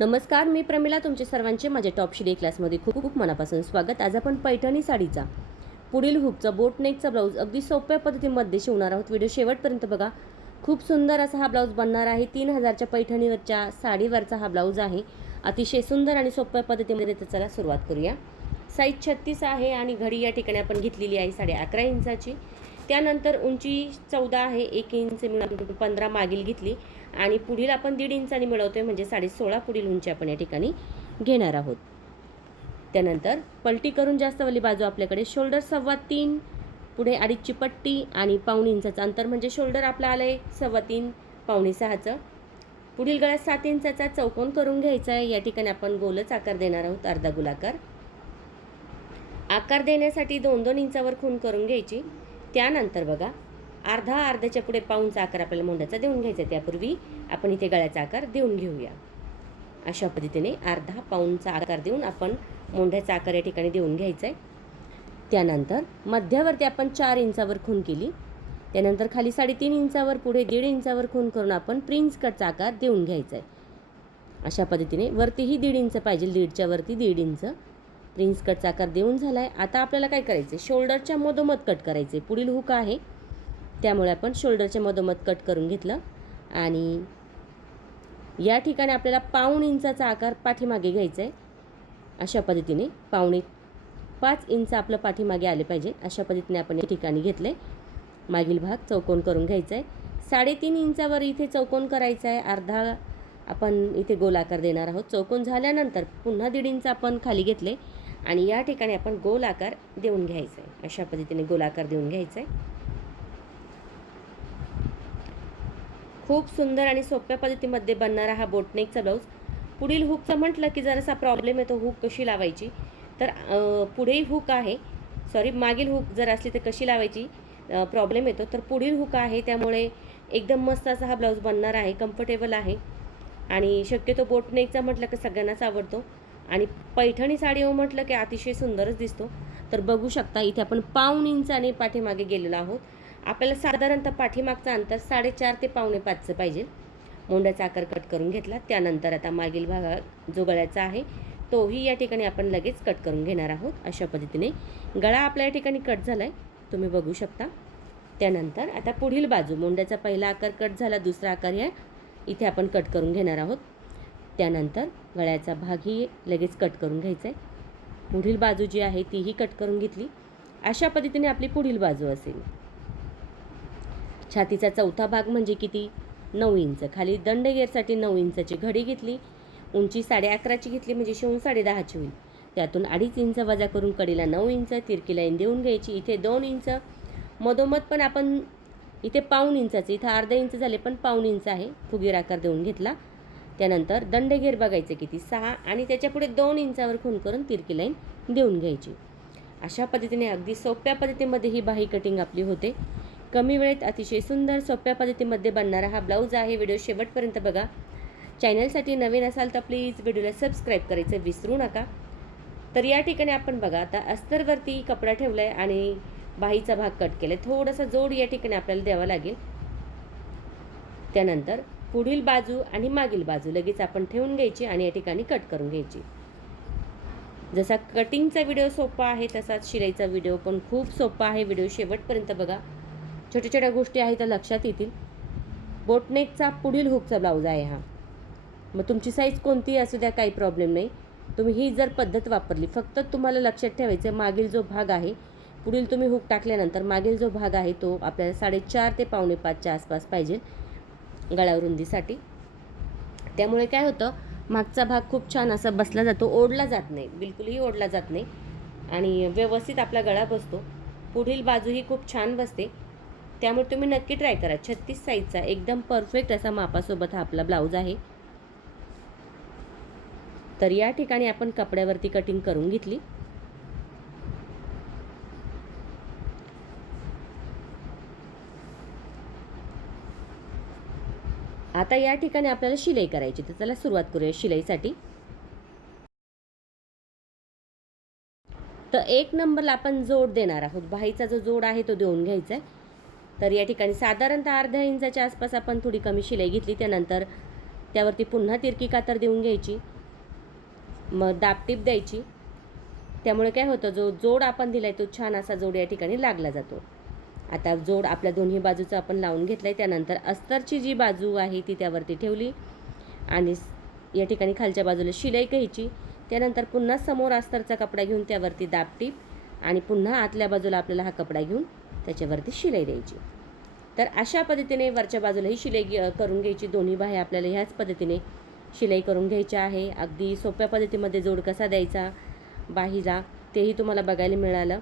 नमस्कार मी प्रमिला तुमचे सर्वांचे माझ्या टॉप शिडी क्लासमध्ये खूप खूप मनापासून स्वागत. आज आपण पैठणी साडीचा. पुढील हुकचा बोट नेकचा ब्लाऊज अगदी सोप्या पद्धतीमध्ये शिवणार आहोत. व्हिडिओ शेवटपर्यंत बघा. खूप सुंदर असा हा ब्लाऊज बनणार आहे. तीन हजारच्या पैठणीवरच्या साडीवरचा हा ब्लाऊज आहे. अतिशय सुंदर आणि सोप्या पद्धतीमध्ये त्याला सुरुवात करूया. साईज छत्तीस आहे आणि घडी या ठिकाणी आपण घेतलेली आहे साडे अकरा इंचाची. त्यानंतर उंची चौदा आहे. एक इंच पंधरा मागील घेतली. आणि पुढील आपण दीड इंचाने आहे म्हणजे साडे सोळा पुढील उंची आपण या ठिकाणी घेणार आहोत. त्यानंतर पलटी करून जास्त वाली बाजू आपल्याकडे शोल्डर सव्वा तीन पुढे अडीचची पट्टी आणि पाऊण इंचाचं अंतर म्हणजे शोल्डर आपलं आलं आहे सव्वा तीन पावणे सहाचं. पुढील गळ्यात सात इंचाचा चौकोन करून घ्यायचा आहे. या ठिकाणी आपण गोलच आकार देणार आहोत अर्धा गुलाकार. आकार देण्यासाठी दोन दोन इंचावर खून करून घ्यायची. त्यानंतर बघा अर्धा अर्ध्याच्या पुढे पाऊनचा आकार आपल्याला मोंडाचा देऊन घ्यायचा आहे. त्यापूर्वी आपण इथे गळ्याचा आकार देऊन घेऊया. अशा पद्धतीने अर्धा पाऊनचा आकार देऊन आपण मोंढ्याचा आकार या ठिकाणी देऊन घ्यायचा आहे. त्यानंतर मध्यावरती आपण चार इंचावर खून केली. त्यानंतर खाली साडेतीन इंचावर पुढे दीड इंचावर खून करून आपण प्रिन्स कटचा आकार देऊन घ्यायचा आहे. अशा पद्धतीने वरतीही दीड इंच पाहिजे दीडच्या वरती दीड इंच. प्रिन्स कटचा आकार देऊन झाला आहे आता आपल्याला काय करायचं आहे शोल्डरच्या मधोमध कट करायचे पुढील हुक आहे. त्यामुळे आपण शोल्डरच्या मधोमध कट करून घेतलं. आणि या ठिकाणी आपल्याला पाऊण इंचाचा आकार पाठीमागे घ्यायचा आहे. अशा पद्धतीने पावणे पाच इंच आपलं पाठीमागे आले पाहिजे. अशा पद्धतीने आपण या ठिकाणी घेतलं आहे मागील भाग चौकोन करून घ्यायचा आहे. साडेतीन इंचावर इथे चौकोन करायचा आहे. अर्धा आपण इथे गोलाकार देणार आहोत. चौकोन झाल्यानंतर पुन्हा दीड इंच आपण खाली घेतले आणि या ठिकाणी आपण गोल आकार देऊन घ्यायचा आहे. अशा पद्धतीने गोलाकार देऊन घ्यायचा आहे. खूप सुंदर आणि सोप्या पद्धतीमध्ये बनणारा हा बोटनेकचा ब्लाऊज पुढील हुकचा म्हटलं की जरासा प्रॉब्लेम येतो हुक कशी लावायची? तर पुढेही हुक आहे. सॉरी मागील हुक जर असली तर कशी लावायची? प्रॉब्लेम येतो. तर पुढील हुक आहे त्यामुळे एकदम मस्त असा हा ब्लाऊज बनणार आहे कम्फर्टेबल आहे. आणि शक्यतो बोटनेकचा म्हटलं की सगळ्यांनाच आवडतो. आणि पैठणी साडी हो म्हटलं की अतिशय सुंदरच दिसतो. तर बघू शकता इथे आपण पाऊण इंचाने पाठीमागे गेलेलो आहोत. आपल्याला साधारणतः पाठीमागचं अंतर साडेचार ते पावणे पाचचं पाहिजे. मोंड्याचा आकार कट करून घेतला. त्यानंतर आता मागील भाग जो गळ्याचा आहे तोही या ठिकाणी आपण लगेच कट करून घेणार आहोत. अशा पद्धतीने गळा आपल्या या ठिकाणी कट झाला आहे तुम्ही बघू शकता. त्यानंतर आता पुढील बाजू मोंड्याचा पहिला आकार कट झाला दुसरा आकार या इथे आपण कट करून घेणार आहोत. त्यानंतर गळ्याचा भागही लगेच कट करून घ्यायचा आहे पुढील बाजू जी आहे तीही कट करून घेतली. अशा पद्धतीने आपली पुढील बाजू असेल. छातीचा चौथा भाग म्हणजे किती? नऊ इंच. खाली दंडगेअरसाठी नऊ इंचाची घडी घेतली उंची साडे अकराची घेतली म्हणजे शिवून साडे दहाची होईल. त्यातून अडीच इंच वजा करून कडीला नऊ इंच तिरकी लाईन देऊन घ्यायची. इथे दोन इंच. मधोमध पण आपण इथे पाऊण इंचाचं इथं अर्धा इंच झाले पण पाऊण इंच आहे. फुगीर आकार देऊन घेतला. त्यानंतर दंडगेर बघायचं किती? सहा आणि त्याच्यापुढे दोन इंचावर खून करून तिरकी लाईन देऊन घ्यायची. अशा पद्धतीने अगदी सोप्या पद्धतीमध्ये ही बाही कटिंग आपली होते. कमी वेळेत अतिशय सुंदर सोप्या पद्धतीमध्ये बनणारा हा ब्लाऊज आहे. व्हिडिओ शेवटपर्यंत बघा. चॅनलसाठी नवीन असाल तर प्लीज व्हिडिओला सबस्क्राईब करायचं विसरू नका. तर या ठिकाणी आपण बघा आता अस्तरवरती कपडा ठेवला आहे आणि बाहीचा भाग कट केला आहे थोडासा जोड या ठिकाणी आपल्याला द्यावा लागेल. त्यानंतर पुढील बाजू आणि मागील बाजू लगेच आपण ठेवून घ्यायची आणि या ठिकाणी कट करून घ्यायची. जसा कटिंगचा व्हिडिओ सोपा आहे तसाच शिलाईचा व्हिडिओ पण खूप सोपा आहे. व्हिडिओ शेवटपर्यंत बघा. छोट्या छोट्या गोष्टी आहेत त्या लक्षात येतील. बोटनेकचा पुढील हुकचा ब्लाऊज आहे हा. मग तुमची साईज कोणतीही असू द्या काही प्रॉब्लेम नाही. तुम्ही ही जर पद्धत वापरली फक्त तुम्हाला लक्षात ठेवायचं मागील जो भाग आहे पुढील तुम्ही हुक टाकल्यानंतर मागील जो भाग आहे तो आपल्याला साडेचार ते पावणे पाचच्या आसपास पाहिजे गळावरुंदीसाठी त्यामुळे काय होतं मागचा भाग खूप छान असा बसला जातो ओढला जात नाही बिलकुलही ओढला जात नाही. आणि व्यवस्थित आपला गळा बसतो. पुढील बाजूही खूप छान बसते. त्यामुळे तुम्ही नक्की ट्राय करा. छत्तीस साईजचा एकदम परफेक्ट असा मापासोबत हा आपला ब्लाऊज आहे. तर या ठिकाणी आपण कपड्यावरती कटिंग करून घेतली. आता या ठिकाणी आपल्याला शिलाई करायची तर चला सुरुवात करूया शिलाईसाठी. तर एक नंबरला आपण जोड देणार आहोत. बाहीचा जो जोड आहे तो देऊन घ्यायचा आहे. तर या ठिकाणी साधारणतः अर्ध्या इंचाच्या आसपास आपण थोडी कमी शिलाई घेतली त्यानंतर त्यावरती पुन्हा तिरकी कातर देऊन घ्यायची मग दाबटीप द्यायची. त्यामुळे काय होतं जो जोड आपण दिला आहे तो छान असा जोड या ठिकाणी लागला जातो. आता जोड आपल्या दोन्ही बाजूचा आपण लावून घेतला आहे त्यानंतर अस्तरची जी बाजू आहे ती त्यावरती ठेवली आणि या ठिकाणी खालच्या बाजूला शिलाई घ्यायची. त्यानंतर पुन्हा समोर अस्तरचा कपडा घेऊन त्यावरती दाबटीप आणि पुन्हा आतल्या बाजूला आपल्याला हा कपडा घेऊन त्याच्यावरती शिलाई द्यायची. तर अशा पद्धतीने वरच्या बाजूलाही शिलाई करून घ्यायची. दोन्ही बाह्या आपल्याला ह्याच पद्धतीने शिलाई करून घ्यायच्या आहे. अगदी सोप्या पद्धतीमध्ये जोड कसा द्यायचा बाहीला तेही तुम्हाला बघायला मिळालं.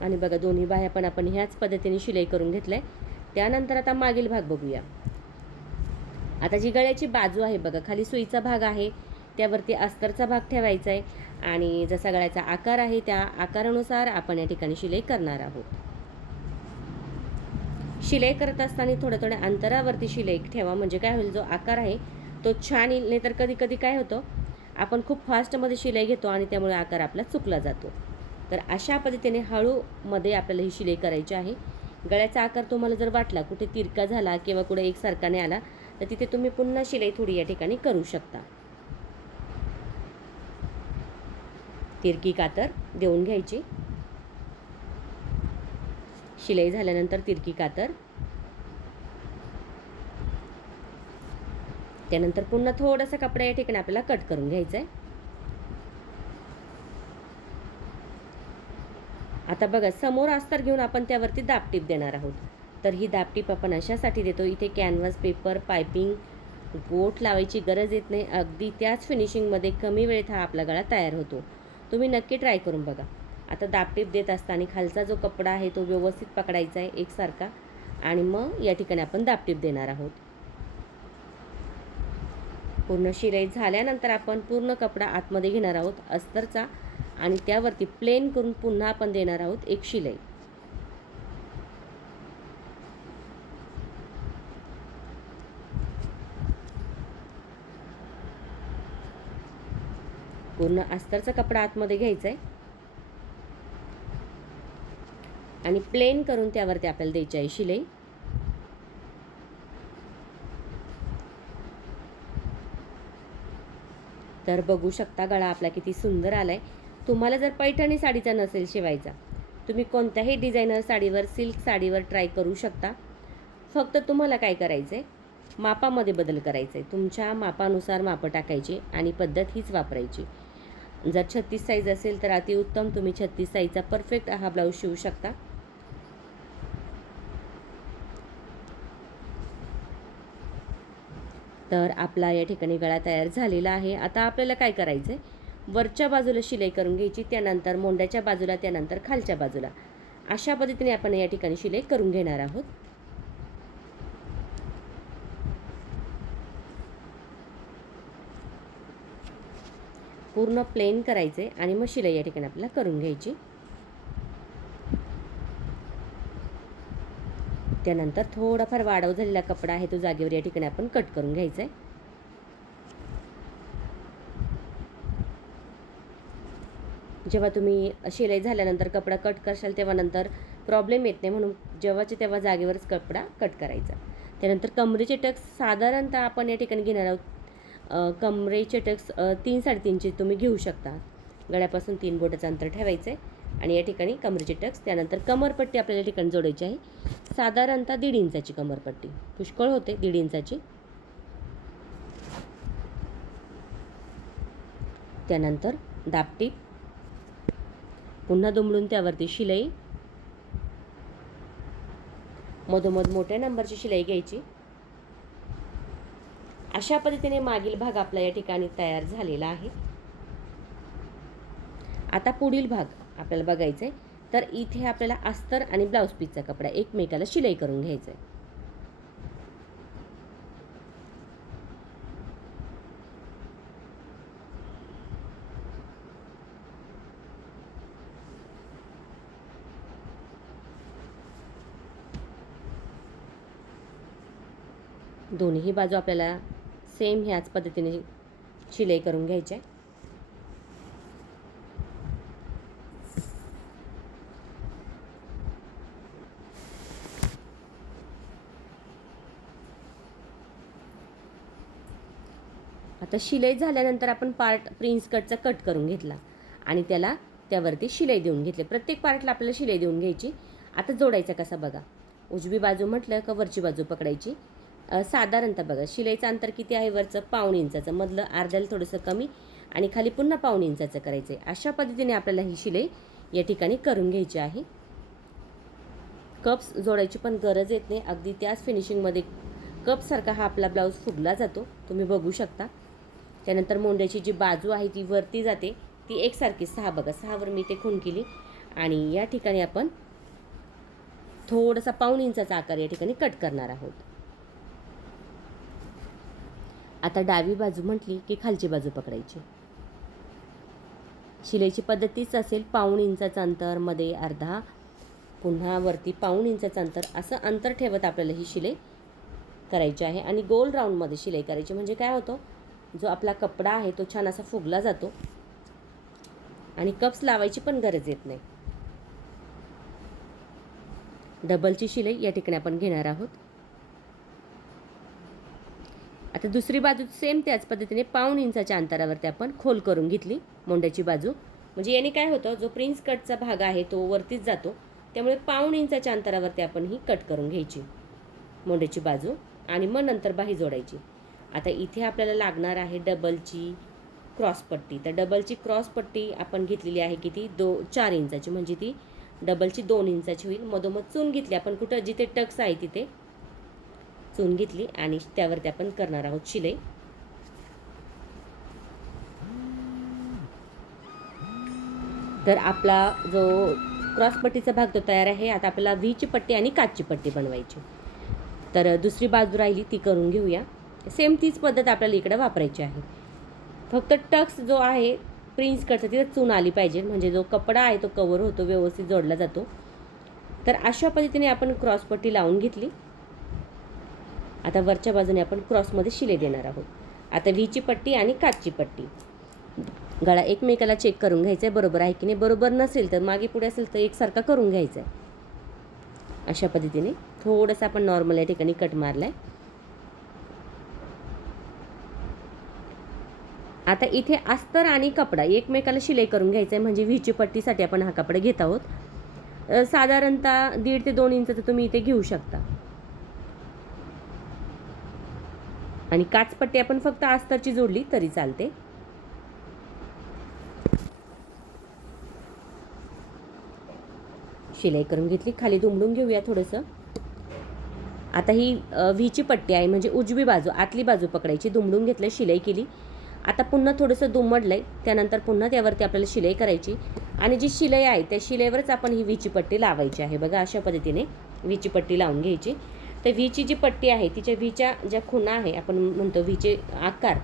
आणि बघा दोन्ही बाह्या पण आपण ह्याच पद्धतीने शिलाई करून घेतलं आहे त्यानंतर आता मागील भाग बघूया. आता जी गळ्याची बाजू आहे बघा खाली सुईचा भाग आहे. त्यावरती अस्तरचा भाग ठेवायचा आहे आणि जसा गळ्याचा आकार आहे त्या आकारानुसार आपण या ठिकाणी शिलाई करणार आहोत. शिलाई करत असताना थोड्या थोड्या अंतरावरती शिलाई ठेवा. म्हणजे काय होईल जो आकार आहे तो छान येईल. नाही तर कधी कधी काय होतं आपण खूप फास्टमध्ये शिलाई घेतो आणि त्यामुळे आकार आपला चुकला जातो. तर अशा पद्धतीने हळूमध्ये आपल्याला ही शिलाई करायची आहे. गळ्याचा आकार तुम्हाला जर वाटला कुठे तिरका झाला किंवा कुठे एकसारखा नाही आला तर तिथे तुम्ही पुन्हा शिलाई थोडी या ठिकाणी करू शकता. तिरकी कातर देऊन घ्यायची. शिलाई झाल्यानंतर तिरकी कातर. त्यानंतर पुन्हा थोडासा कपडा या ठिकाणी आपल्याला कट करून घ्यायचा आहे आता बघा समोर अस्तर घेऊन आपण त्यावरती दाबटीप देणार आहोत. तर ही दाबटीप आपण अशासाठी देतो इथे कॅनव्हास पेपर पायपिंग गोठ लावायची गरज येत नाही. अगदी त्याच फिनिशिंगमध्ये कमी वेळेत हा आपला गळा तयार होतो. तुम्ही नक्की ट्राय करून बघा. आता दाबटीप देत असताना खालचा जो कपडा आहे तो व्यवस्थित पकडायचा आहे एकसारखा. आणि मग या ठिकाणी आपण दाबटीप देणार आहोत. पूर्ण शिलाई झाल्यानंतर आपण पूर्ण कपडा आतमध्ये घेणार आहोत अस्तरचा. आणि त्यावरती प्लेन करून पुन्हा आपण देणार आहोत एक शिलाई. पूर्ण अस्तरचा कपडा आतमध्ये घ्यायचा आहे. आणि प्लेन करून त्यावरती आपल्याला द्यायची आहे शिलाई. तर बघू शकता गळा आपला किती सुंदर आलाय. तुम्हाला जर पैठणी साडीचा नसेल शिवायचा तुम्ही कोणत्याही डिझायनर साडीवर सिल्क साडीवर ट्राय करू शकता. फक्त तुम्हाला काय करायचं आहे मापामध्ये बदल करायचा आहे तुमच्या मापानुसार मापं टाकायची आणि पद्धत हीच वापरायची. जर छत्तीस साईज असेल तर अतिउत्तम तुम्ही छत्तीस साईजचा परफेक्ट हा ब्लाऊज शिवू शकता. तर आपला या ठिकाणी गळा तयार झालेला आहे. आता आपल्याला काय करायचं आहे वरच्या बाजूला शिलाई करून घ्यायची त्यानंतर मोंड्याच्या बाजूला त्यानंतर खालच्या बाजूला. अशा पद्धतीने आपण या ठिकाणी शिलाई करून घेणार आहोत. पूर्ण प्लेन करायचे आणि मग शिलाई या ठिकाणी आपल्याला करून घ्यायची. त्यानंतर थोडाफार वाढव झालेला कपडा आहे तो जागेवर या ठिकाणी आपण कट करून घ्यायचा आहे जेव्हा तुम्ही शिलाई झाल्यानंतर कपडा कट करशाल तेव्हा नंतर प्रॉब्लेम येत नाही म्हणून जेव्हाचे तेव्हा जागेवरच कपडा कट करायचा. त्यानंतर कमरेचे टक्स साधारणतः आपण या ठिकाणी घेणार आहोत. कमरेचे टक्स तीन साडेतीनचे तुम्ही घेऊ शकता. गळ्यापासून तीन बोटाचं अंतर ठेवायचं आहे आणि या ठिकाणी कमरेचे टक्स त्यानंतर कमरपट्टी आपल्याला ठिकाणी जोडायची आहे. साधारणतः दीड इंचाची कमरपट्टी. पुष्कळ होते दीड इंचाची. त्यानंतर दापटी पुन्हा दुमडून त्यावरती शिलाई. मधोमध मोठ्या नंबरची शिलाई घ्यायची. अशा पद्धतीने मागील भाग आपला या ठिकाणी तयार झालेला आहे. आता पुढील भाग. आपल्याला बघायचं आहे तर इथे आपल्याला अस्तर आणि ब्लाऊज पीसचा कपडा एकमेकाला शिलाई करून घ्यायचा आहे दोन्ही बाजू आपल्याला सेम ह्याच पद्धतीने शिलाई करून घ्यायची आहे तर शिलाई झाल्यानंतर आपण पार्ट प्रिन्स कटचा कट करून घेतला. आणि त्याला त्यावरती शिलाई देऊन घेतली. प्रत्येक पार्टला आपल्याला शिलाई देऊन घ्यायची. आता जोडायचा कसा बघा. उजवी बाजू म्हटलं का वरची बाजू पकडायची. साधारणतः बघा शिलाईचं अंतर किती आहे वरचं? पाऊण इंचाचं. मधलं अर्ध्याला थोडंसं कमी आणि खाली पुन्हा पाऊण इंचाचं करायचं आहे अशा पद्धतीने आपल्याला ही शिलाई या ठिकाणी करून घ्यायची आहे. कप्स जोडायची पण गरज येत नाही. अगदी त्याच फिनिशिंगमध्ये कपसारखा हा आपला ब्लाऊज फुगला जातो. तुम्ही बघू शकता. त्यानंतर मोंड्याची जी बाजू आहे ती वरती जाते. ती एकसारखी सहा बघा सहावर मी ते खून केली. आणि या ठिकाणी आपण थोडासा पाऊण इंचाचा आकार या ठिकाणी कट करणार आहोत. आता डावी बाजू म्हटली की खालची बाजू पकडायची. शिलाईची पद्धत तीच असेल पाऊण इंचाचं अंतरमध्ये अर्धा पुन्हा वरती पाऊण इंचाचं अंतर. असं अंतर ठेवत आपल्याला ही शिलाई करायची आहे. आणि गोल राऊंडमध्ये शिलाई करायची म्हणजे काय होतं? जो आपला कपडा आहे तो छान असा फुगला जातो. आणि कप्स लावायची पण गरज येत नाही. डबलची शिलाई या ठिकाणी आपण घेणार आहोत. आता दुसरी बाजू सेम त्याच पद्धतीने पाऊण इंचाच्या अंतरावरती आपण खोल करून घेतली मोंड्याची बाजू. म्हणजे याने काय होतं जो प्रिन्स कटचा भाग आहे तो वरतीच जातो. त्यामुळे पाऊण इंचाच्या अंतरावरती आपण ही कट करून घ्यायची. मोंड्याची बाजू आणि मग नंतर बाही जोडायची. आता इथे आपल्याला लागणार आहे डबलची क्रॉस पट्टी. तर डबलची क्रॉस पट्टी आपण घेतलेली आहे किती? दो चार इंचाची. म्हणजे ती डबलची दोन इंचाची होईल. मधोमध चून घेतली. आपण कुठं? जिथे टक्स आहे तिथे चून घेतली आणि त्यावरती आपण करणार आहोत शिलाई. तर आपला जो क्रॉस पट्टीचा भाग तो तयार आहे. आता आपल्याला व्हीची पट्टी आणि काचची पट्टी बनवायची. तर दुसरी बाजू राहिली ती करून घेऊया. सेम तीच पद्धत आपल्याला इकडं वापरायची आहे. फक्त टक्स जो आहे प्रिन्स कटचा तिथं चून आली पाहिजे. म्हणजे जो कपडा आहे तो कवर होतो व्यवस्थित जोडला जातो. तर अशा पद्धतीने आपण क्रॉसपट्टी लावून घेतली. आता वरच्या बाजूने आपण क्रॉसमध्ये शिले देणार आहोत. आता व्हीची पट्टी आणि काचची पट्टी. गळा एकमेकाला चेक करून घ्यायचा आहे बरोबर आहे की नाही? बरोबर नसेल तर मागे पुढे असेल तर एकसारखा करून घ्यायचा आहे अशा पद्धतीने थोडंसं आपण नॉर्मल या ठिकाणी कट मारला आहे आता इथे अस्तर आणि कपडा एकमेकाला शिलाई करून घ्यायचा आहे म्हणजे व्हीची पट्टीसाठी आपण हा कपडा घेत आहोत. साधारणतः दीड ते दोन इंचाचं तुम्ही इथे घेऊ शकता. आणि काचपट्टी आपण फक्त अस्तरची जोडली तरी चालते. शिलाई करून घेतली खाली दुमडून घेऊया थोडंसं. आता ही व्हीची पट्टी आहे म्हणजे उजवी बाजू आतली बाजू पकडायची दुमडून घेतलं शिलाई केली. आता पुन्हा थोडंसं दुमडलं आहे त्यानंतर पुन्हा त्यावरती आपल्याला शिलाई करायची. आणि जी शिलाई आहे त्या शिलाईवरच आपण ही विची पट्टी लावायची आहे. बघा अशा पद्धतीने विची पट्टी लावून घ्यायची. तर व्हीची जी पट्टी आहे तिच्या व्हीच्या ज्या खुणा आहे आपण म्हणतो व्हीचे आकार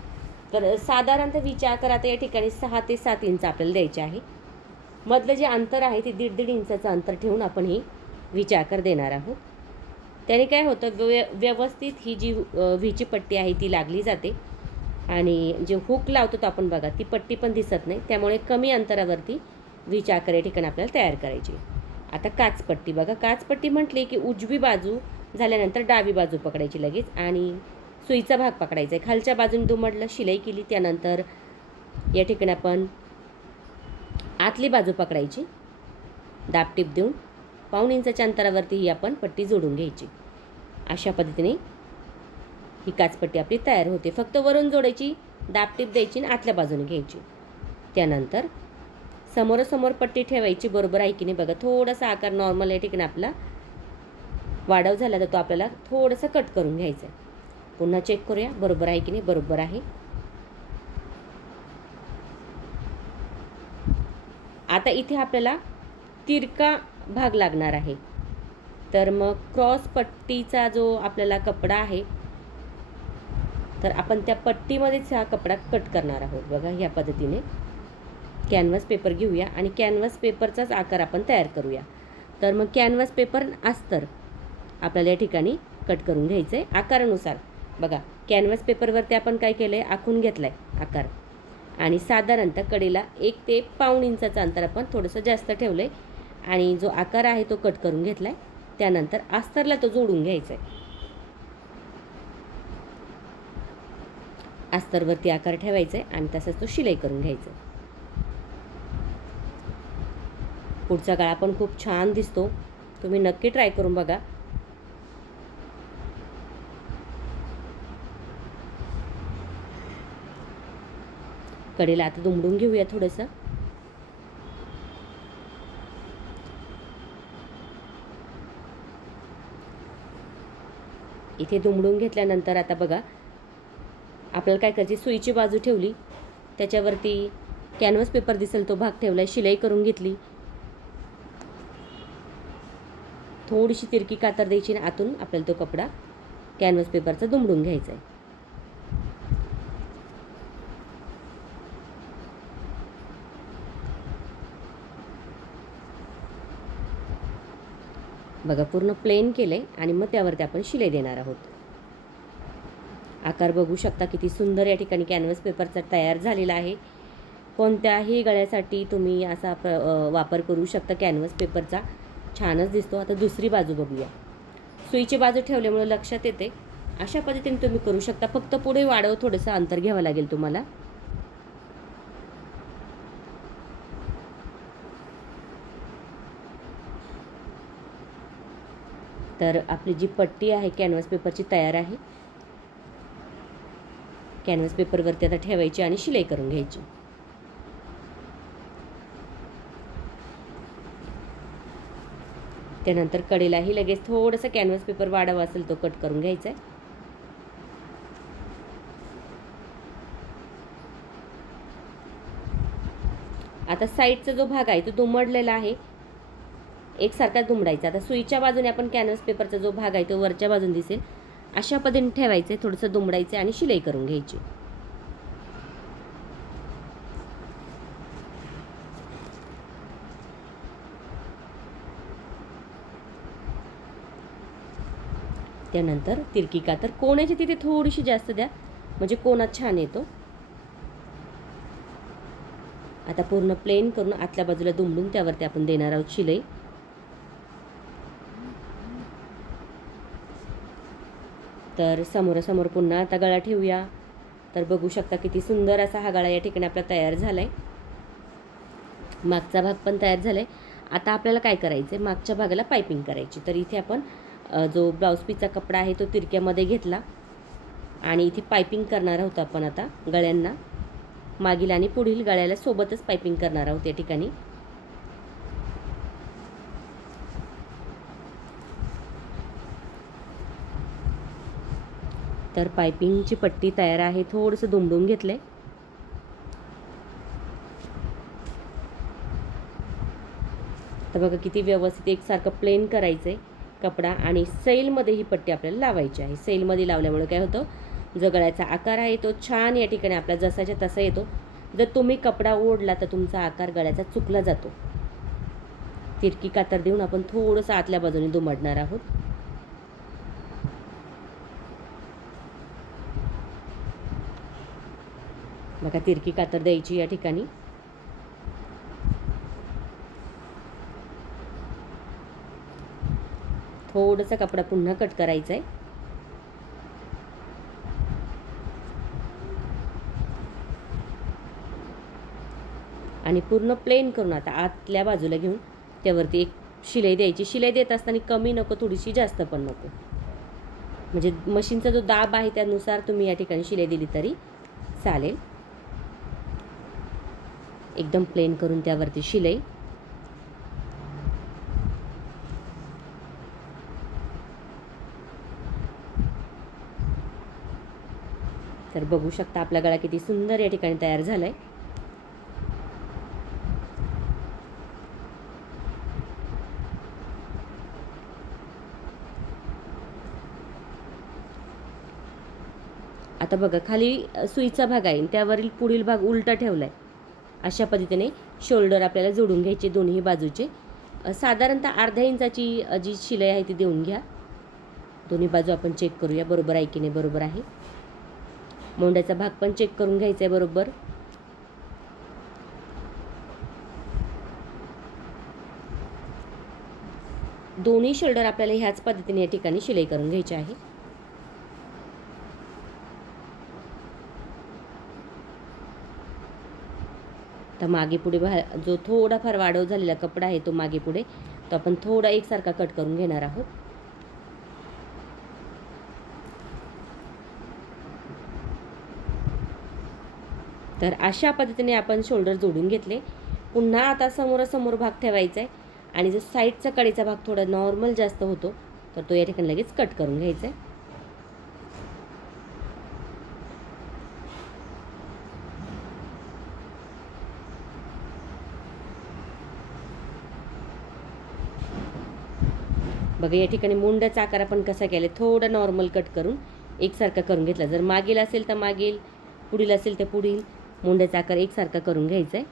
तर साधारणतः विच्या आकार आता या ठिकाणी सहा ते सात इंच आपल्याला द्यायचे आहे. मधलं जे अंतर आहे ते दीड दीड इंचाचं अंतर ठेवून आपण ही व्हीचे आकार देणार आहोत. त्याने काय होतं व्य व्यवस्थित ही जी विची व्हीची पट्टी आहे ती लागली जाते. आणि जे हुक लावतो तो आपण बघा ती पट्टी पण दिसत नाही. त्यामुळे कमी अंतरावरती व्हीच्या आकार हे ठिकाण आपल्याला तयार करायची. आता काचपट्टी बघा. काचपट्टी म्हटली की उजवी बाजू झाल्यानंतर डावी बाजू पकडायची लगेच आणि सुईचा भाग पकडायचा आहे. खालच्या बाजूने दुमडलं शिलाई केली त्यानंतर या ठिकाणी आपण आतली बाजू पकडायची. दाबटीप देऊन पाऊण इंचाच्या अंतरावरती ही आपण पट्टी जोडून घ्यायची. अशा पद्धतीने ही काचपट्टी आपली तयार होते. फक्त वरून जोडायची दाबटीप द्यायची आणि आतल्या बाजूने घ्यायची. त्यानंतर समोरासमोर पट्टी ठेवायची बरोबर आहे की नाही? बघा थोडासा आकार नॉर्मल या ठिकाणी आपला? वाढव झाला तर तो आपल्याला थोडंसं कट करून घ्यायचा आहे. पुन्हा चेक करूया बरोबर आहे की नाही? बरोबर आहे. आता इथे आपल्याला तिरका भाग लागणार आहे. तर मग क्रॉस पट्टीचा जो आपल्याला कपडा आहे तर आपण त्या पट्टीमध्येच हा कपडा कट करणार आहोत. बघा ह्या पद्धतीने कॅनव्हास पेपर घेऊया आणि कॅनव्हास पेपरचाच आकार आपण तयार करूया. तर मग कॅनव्हास पेपर अस्तर आपल्याला या ठिकाणी कट करून घ्यायचं आहे आकारानुसार. बघा कॅनव्हास पेपरवरती आपण काय केलं आहे आखून घेतला आहे आकार. आणि साधारणतः कडेला एक ते पाऊण इंचाचं अंतर आपण थोडंसं जास्त ठेवलं आहे आणि जो आकार आहे तो कट करून घेतला आहे त्यानंतर अस्तरला तो जोडून घ्यायचा आहे अस्तरवरती आकार ठेवायचा आहे आणि तसंच तो शिलाई करून घ्यायचा. पुढचा गळा पण खूप छान दिसतो. तुम्ही नक्की ट्राय करून बघा. कडेला आता दुमडून घेऊया थोडंसं. इथे दुमडून घेतल्यानंतर आता बघा आपल्याला काय करायची? सुईची बाजू ठेवली त्याच्यावरती कॅनव्हस पेपर दिसेल तो भाग ठेवला शिलाई करून घेतली. थोडीशी तिरकी कातर द्यायची आणि आतून आपल्याला तो कपडा कॅनव्हस पेपरचा दुमडून घ्यायचा आहे बघा पूर्ण प्लेन केलं आहे आणि मग त्यावरती आपण शिलाई देणार आहोत. आकार बघू शकता किती सुंदर या ठिकाणी कॅनव्हस पेपरचा तयार झालेला आहे. कोणत्याही गळ्यासाठी तुम्ही असा प्र वापर करू शकता कॅनव्हस पेपरचा छानच दिसतो. आता दुसरी बाजू बघूया. सुईची बाजू ठेवल्यामुळे लक्षात येते. अशा पद्धतीने तुम्ही करू शकता. फक्त पुढे वाढव थोडंसं अंतर घ्यावं लागेल तुम्हाला. तर आपली जी पट्टी आहे कॅनव्हस पेपरची तयार आहे. कॅनव्हस पेपरवरती आता ठेवायची आणि शिलाई करून घ्यायची. त्यानंतर कडेलाही लगेच थोडंसं कॅनव्हस पेपर वाढावा असेल तो कट करून घ्यायचा आहे आता साईडचा जो भाग आहे तो दुमडलेला आहे. एकसारखा दुमडायचा. आता सुईच्या बाजूने आपण कॅनव्हस पेपरचा जो भाग आहे तो वरच्या बाजून दिसेल. अशा पद्धतीने ठेवायचे थोडंसं दुमडायचं आणि शिलाई करून घ्यायची. त्यानंतर तिरकी कातर कोणाची तिथे थोडीशी जास्त द्या म्हणजे कोणात छान येतो. आता पूर्ण प्लेन करून आतल्या बाजूला दुमडून त्यावरती आपण देणार आहोत शिलाई. तर समोरासमोर पुन्हा आता गळा ठेवूया. तर बघू शकता किती सुंदर असा हा गळा या ठिकाणी आपला तयार झाला आहे मागचा भाग पण तयार झाला आहे आता आपल्याला काय करायचं आहे मागच्या भागाला पायपिंग करायची. तर इथे आपण जो ब्लाऊज पीसचा कपडा आहे तो तिरक्यामध्ये घेतला. आणि इथे पायपिंग करणार आहोत आपण आता गळ्यांना. मागील आणि पुढील गळ्याला सोबतच पायपिंग करणार आहोत या ठिकाणी. तर पायपिंगची पट्टी तयार आहे. थोडंसं दुमडून घेतलंय. तर बघा किती व्यवस्थित एकसारखं प्लेन करायचं आहे कपडा आणि सैलमध्ये ही पट्टी आपल्याला लावायची आहे. सैलमध्ये लावल्यामुळे काय होतं? जो गळ्याचा आकार आहे तो छान या ठिकाणी आपला जसाच्या तसा येतो. जर तुम्ही कपडा ओढला तर तुमचा आकार गळ्याचा चुकला जातो. तिरकी कातर देऊन आपण थोडंसं आतल्या बाजूने दुमडणार आहोत. बघा तिरकी कातर द्यायची या ठिकाणी. थोडंसं कपडा पुन्हा कट करायचा आहे आणि पूर्ण प्लेन करून आता आतल्या बाजूला घेऊन त्यावरती एक शिलाई द्यायची. शिलाई देत असताना कमी नको थोडीशी जास्त पण नको. म्हणजे मशीनचा जो दाब आहे त्यानुसार तुम्ही या ठिकाणी शिलाई दिली तरी चालेल. एकदम प्लेन करून त्यावरती शिलाई. तर बघू शकता आपला गळा किती सुंदर या ठिकाणी तयार झाला आहे आता बघा खाली सुईचा भाग आहे त्यावरील पुढील भाग उलटा ठेवला आहे अशा पद्धतीने शोल्डर आपल्याला जोडून घ्यायचे दोन्ही बाजूचे. साधारणतः अर्ध्या इंचाची जी शिलाई आहे ती देऊन घ्या. दोन्ही बाजू आपण चेक करूया. बरोबर आहे की नाही? बरोबर आहे. मोंड्याचा भाग पण चेक करून घ्यायचा आहे बरोबर. दोन्ही शोल्डर आपल्याला ह्याच पद्धतीने या ठिकाणी शिलाई करून घ्यायची आहे. तर मागे पुढे भा जो थोडाफार वाढव झालेला कपडा आहे तो मागे पुढे तो आपण थोडा एकसारखा कट करून घेणार आहोत. तर अशा पद्धतीने आपण शोल्डर जोडून घेतले. पुन्हा आता समोरासमोर भाग ठेवायचा आहे आणि जो साईडचा कडेचा भाग थोडा नॉर्मल जास्त होतो तर तो या ठिकाणी लगेच कट करून घ्यायचा आहे बघा या ठिकाणी मुंडाचा आकार आपण कसा केला थोडं नॉर्मल कट करून एकसारखा करून घेतला. जर मागील असेल तर मागील पुढील असेल तर पुढील. मुंड्याचा आकार एकसारखा करून घ्यायचा आहे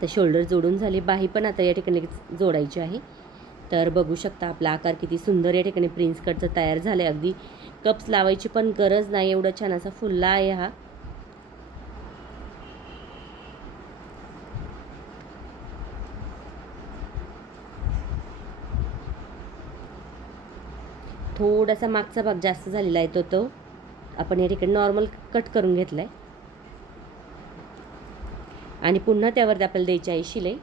तर शोल्डर जोडून झाले. बाही पण आता या ठिकाणी जोडायची आहे. तर बघू शकता आपला आकार किती सुंदर या ठिकाणी प्रिन्स कटचं तयार झालं आहे अगदी कप्स लावायची पण गरज नाही एवढं छान असा फुलला आहे हा. थोडासा मागचा भाग जास्त झालेला आहे तो तो. आपण या ठिकाणी नॉर्मल कट करून घेतला आहे आणि पुन्हा त्यावरती आपल्याला द्यायची आहे शिलाई.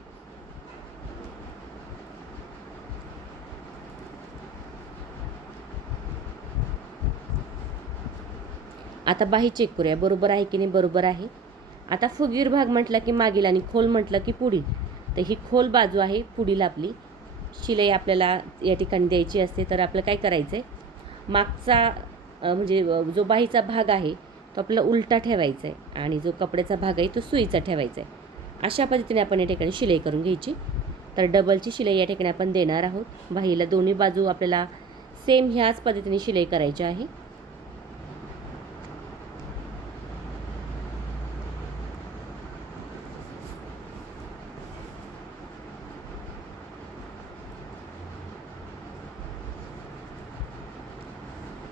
आता बाही चेक करूया. बरोबर आहे की नाही? बरोबर आहे. आता फुगीर भाग म्हटला की मागील आणि खोल म्हटलं की पुढील. तर ही खोल बाजू आहे पुढील आपली. शिलाई आपल्याला या ठिकाणी द्यायची असते तर आपलं काय करायचं आहे मागचा म्हणजे जो बाहीचा भाग आहे तो आपल्याला उलटा ठेवायचा आहे आणि जो कपड्याचा भाग आहे तो सुईचा ठेवायचा आहे अशा पद्धतीने आपण या ठिकाणी शिलाई करून घ्यायची. तर डबलची शिलाई या ठिकाणी आपण देणार आहोत. बाहीला दोन्ही बाजू आपल्याला सेम ह्याच पद्धतीने शिलाई करायची आहे.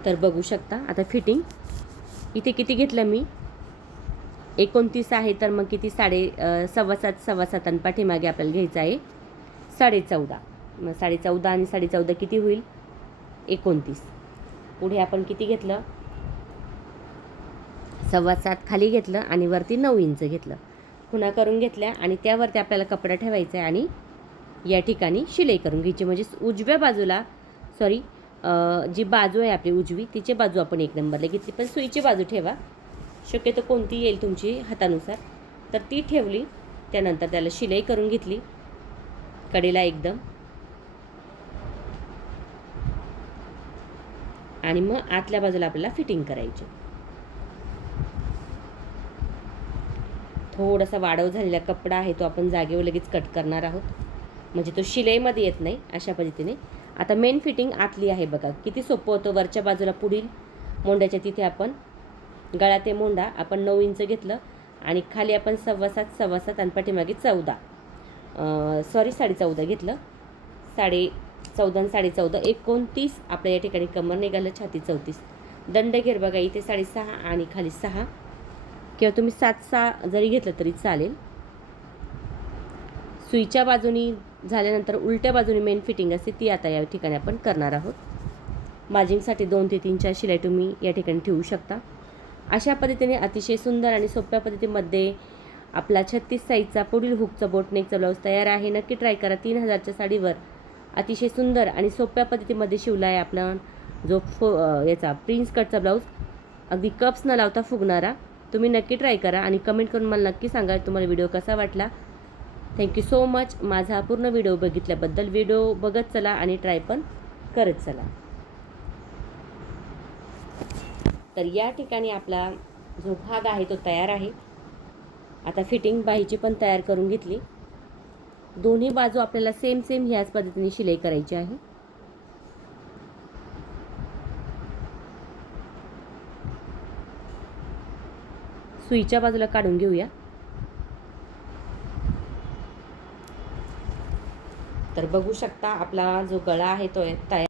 तर बघू शकता. आता फिटिंग इथे किती घेतलं मी? एकोणतीस आहे तर मग किती? साडे सव्वा सात सव्वा सात आणि पाठीमागे आपल्याला घ्यायचं आहे. साडे चौदा. मग साडे चौदा आणि साडे चौदा किती होईल? एकोणतीस. पुढे आपण किती घेतलं? सव्वा सात खाली घेतलं आणि वरती नऊ इंच घेतलं. खुणा करून घेतल्या आणि त्यावरती आपल्याला कपडा ठेवायचा आहे आणि या ठिकाणी शिलाई करून घ्यायची म्हणजे उजव्या बाजूला सॉरी जी बाजू आहे आपली उजवी तिची बाजू आपण एक नंबरला घेतली. पण सुईची बाजू ठेवा. शक्यतो कोणती येईल तुमची हातानुसार. तर ती ठेवली त्यानंतर त्याला शिलाई करून घेतली. कडेला एकदम. आणि मग आतल्या बाजूला आपल्याला फिटिंग करायची. थोडासा वाढव झालेला कपडा आहे तो आपण जागेवर लगेच कट करणार आहोत. म्हणजे तो शिलाईमध्ये येत नाही अशा पद्धतीने. आता मेन फिटिंग आतली आहे बघा. किती सोपं होतं वरच्या बाजूला पुढील मोंड्याच्या तिथे आपण गळा ते मोंडा आपण नऊ इंच घेतलं आणि खाली आपण सव्वा सात सव्वा सात आणि पाठीमागे चौदा. सॉरी साडे चौदा घेतलं. साडे चौदा आणि साडे चौदा. एकोणतीस आपल्या या ठिकाणी कमर निघालं छाती चौतीस. दंड घेर बघा इथे साडेसहा आणि खाली सहा. किंवा तुम्ही सात सहा जरी घेतलं तरी चालेल. सुईच्या बाजूनी झाल्यानंतर उलट्या बाजूनी मेन फिटिंग असते ती आता या ठिकाणी आपण करणार आहोत. माजिंगसाठी दोन ते तीन चार शिलाई तुम्ही या ठिकाणी ठेवू शकता. अशा पद्धतीने अतिशय सुंदर आणि सोप्या पद्धतीमध्ये आपला छत्तीस साईजचा पुढील हुकचा बोटनेकचा ब्लाऊज तयार आहे. नक्की ट्राय करा. तीन हजारच्या साडीवर अतिशय सुंदर आणि सोप्या पद्धतीमध्ये शिवला आहे आपला जो फो याचा प्रिन्स कटचा ब्लाऊज अगदी कप्स न लावता फुगणारा. तुम्ही नक्की ट्राय करा आणि कमेंट करून मला नक्की सांगा तुम्हाला व्हिडिओ कसा वाटला. थँक्यू सो मच माझा पूर्ण व्हिडिओ बघितल्याबद्दल व्हिडिओ बघत चला आणि ट्राय पण करत चला. तर या ठिकाणी आपला जो भाग आहे तो तयार आहे. आता फिटिंग बाहीची पण तयार करून घेतली. दोन्ही बाजू आपल्याला सेम सेम ह्याच पद्धतीने शिलाई करायची आहे. सुईच्या बाजूला काढून घेऊया. तर बघू शकता आपला जो गळा आहे तो तयार